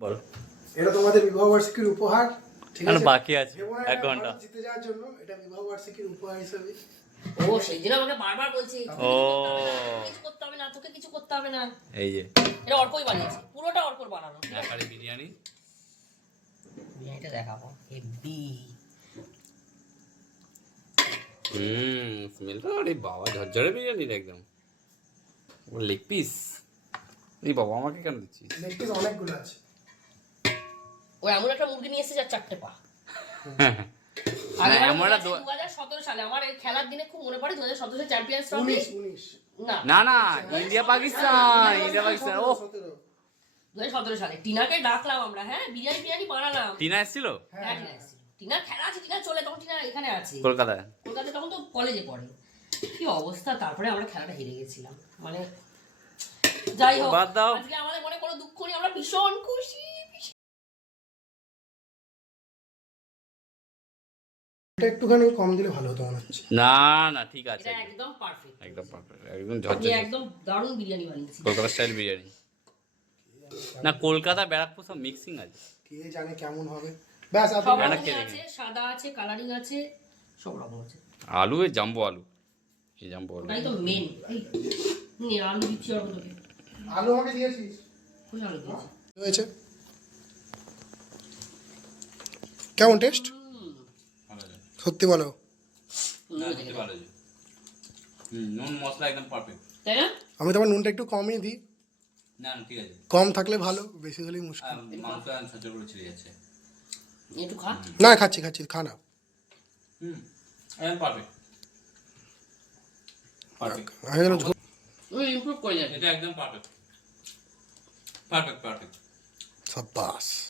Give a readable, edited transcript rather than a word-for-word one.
বল। এটা তোমাদের বিবাহ বার্ষিকীর উপহার, ঠিক আছে? বাকি আছে ভেবো না 1 এটা ঘন্টা। ভারত জিতে যাওয়ার জন্য, এটা বিবাহ বার্ষিকীর উপহার হিসেবে। ও সেই জন্য আমাকে বারবার বলছে ও কিছু করতে হবে না, তোকে কিছু করতে হবে না। এই যে এটা অর্কই বানিয়েছে, পুরোটা অর্কর বানানো। ঢাকারি বিরিয়ানি। বিরিয়ানিটা দেখাবো হেভি। স্মেলটা আরে বাবা ঝরঝরে বিরিয়ানি একদম। Leg piece. এই বাবা আমাকে কেন দিচ্ছিস? লেগ পিস অনেকগুলো আছে। ও এমন একটা মুরগি নিয়ে এসেছে যার 4টে পা। না, আগে এমন একটা 2017 সালে আমার এই খেলার দিনে খুব মনে পড়ে 2017 সালে চ্যাম্পিয়ন্স ট্রফি 19 না না না ইন্ডিয়া পাকিস্তান ও 2017 সালে টিনাকে ডাকলাম আমরা, হ্যাঁ বিরিয়ানি বানালাম। টিনা এসেছিল হ্যাঁ টিনা এসেছিল। টিনার খেলা আছে, টিনা চলে, তখন টিনা এখানে আছে কলকাতায়। কলকাতায়, তখন তো কলেজে পড়ে। কি অবস্থা, তারপরে আমরা খেলাটা হেরে গেছিলাম। মানে যাই হোক, বাদ দাও। আজকে আমাদের মনে কোনো দুঃখ নেই, আমরা ভীষণ খুশি। এটা একটুখানি কম দিলে ভালো হতো মনে হচ্ছে। না না ঠিক আছে, এটা একদম পারফেক্ট, একদম পারফেক্ট, একদম আপনি ঝরঝরে একদম দারুণ বিরিয়ানি বানিয়েছি। কলকাতা স্টাইল বিরিয়ানি। না কলকাতা ব্যারাকপুর সব মিক্সিং আছে। কে জানে কেমন হবে। ব্যাস সব আপনি রান্না রকমই খেয়ে আছে, সাদা আছে, কালারিং আছে, সব রকম আছে। আলু এই জাম্বো আলু, এই জাম্বো আলু। ওটাই তো মেন। এই নে আলু দিচ্ছি আর তোকে। আলু আমাকে দিয়েছিস? কই আলু দিয়েছি? হয়েছে কেমন টেস্ট? সত্যি বলো। নুন মশলা একদম পারফেক্ট, তাই না? আমি তো আবার নুনটা একটু কমই দিই। না ঠিক আছে। কম থাকলে ভালো, বেশি হলেই মুশকিল। মাংস সচল করে ছিঁড়ে যাচ্ছে। একটু খা। না খাচ্ছি খা না। একদম পারফেক্ট পারফেক্ট। আমি যেন ঝোল ওই ইমপ্রুভ করে যাবে। এটা একদম পারফেক্ট পারফেক্ট পারফেক্ট। সাব্বাস।